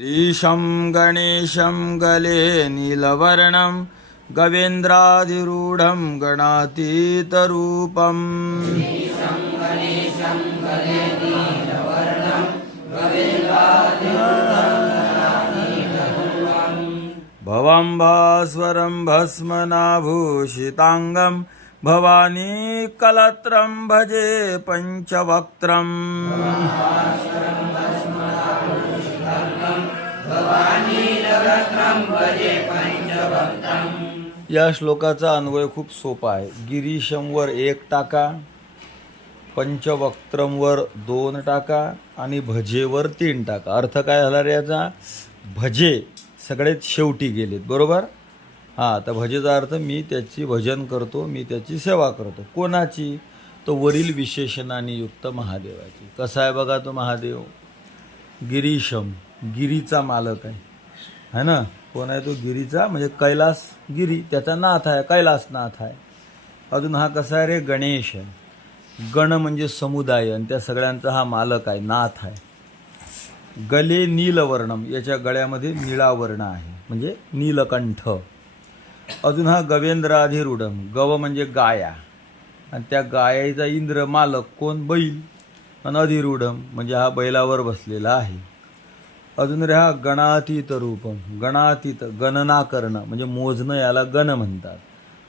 ईशं गणेशं गले नीलवर्णं गवेन्द्राधिरूढं गणातीतरूपम् भवं भास्वरं भस्मनाभूषिताङ्गं भवानी कलत्रं भजे पंचवक्त्रम् या श्लोकाचा अन्वय खूप सोपा आहे. गिरीशंवर 1 टाका, पंचवक्त्रमवर 2 टाका आणि भजेवर 3 टाका. अर्थ काय झाला रे याचा? भजे सगळ्यात शेवटी गेलेत, बरोबर? हां, तर भजेचा अर्थ मी त्याची भजन करतो, मी त्याची सेवा करतो. कोणाची? तो वरील विशेषणाने युक्त महादेवाची. कसा आहे बघा तो महादेव? गिरीशम, गिरीचा मालक आहे ना? कोण आहे तो? गिरीचा म्हणजे कैलास गिरी, त्याचा नाथ आहे, कैलासनाथ आहे. अजून हा कसा आहे रे? गणेश आहे. गण म्हणजे समुदाय आणि त्या सगळ्यांचा हा मालक आहे, नाथ आहे. गले नीलवर्णम, याच्या गळ्यामध्ये निळा वर्ण आहे म्हणजे नीलकंठ. अजून हा गवेंद्राधिरूढम, गव म्हणजे गाया आणि त्या गायीचा इंद्र मालक कोण? बैल. आणि अधिरूढम म्हणजे हा बैलावर बसलेला आहे. अजून रे हा गणातीत रूपम, गणातीत गणना करणं म्हणजे मोजणं, याला गण म्हणतात.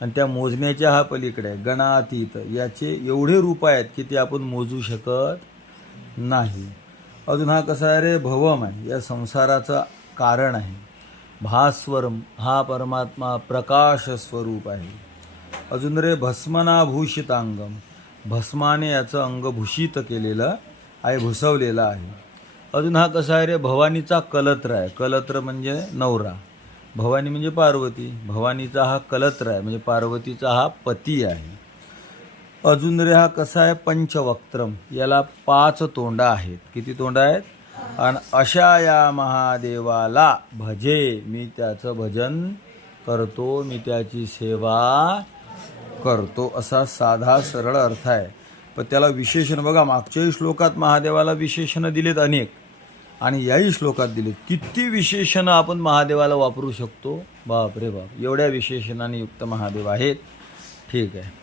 आणि त्या मोजण्याच्या हा पलीकडे आहे. गणातीत याचे एवढे रूप आहेत की ते आपण मोजू शकत नाही. अजून हा कसा आहे रे? भवम आहे, या संसाराचं कारण आहे. भास्वरम, हा परमात्मा प्रकाश स्वरूप आहे. अजून रे भस्मनाभूषितांगम, भस्माने याचं अंग भूषित केलेलं आहे, भुसवलेलं आहे. अजून हा कसा आहे रे? भवानीचा कलत्र आहे. कलत्र म्हणजे नवरा, भवानी म्हणजे पार्वती. भवानीचा हा कलत्र आहे म्हणजे पार्वतीचा हा पती आहे. अजून रे हा कसा आहे? पंचवक्त्रम, याला 5 तोंडं आहेत. किती तोंडं आहेत? आणि अशा या महादेवाला भजे, मी त्याचं भजन करतो, मी त्याची सेवा करतो, असा साधा सरळ अर्थ आहे. पण त्याला विशेषण बघा, मागच्याही श्लोकात महादेवाला विशेषणं दिलेत अनेक आणि याही श्लोकात दिलेत. किती विशेषणं आपण महादेवाला वापरू शकतो? बाप रे बाप, एवढ्या विशेषणाने युक्त महादेव आहेत. ठीक आहे.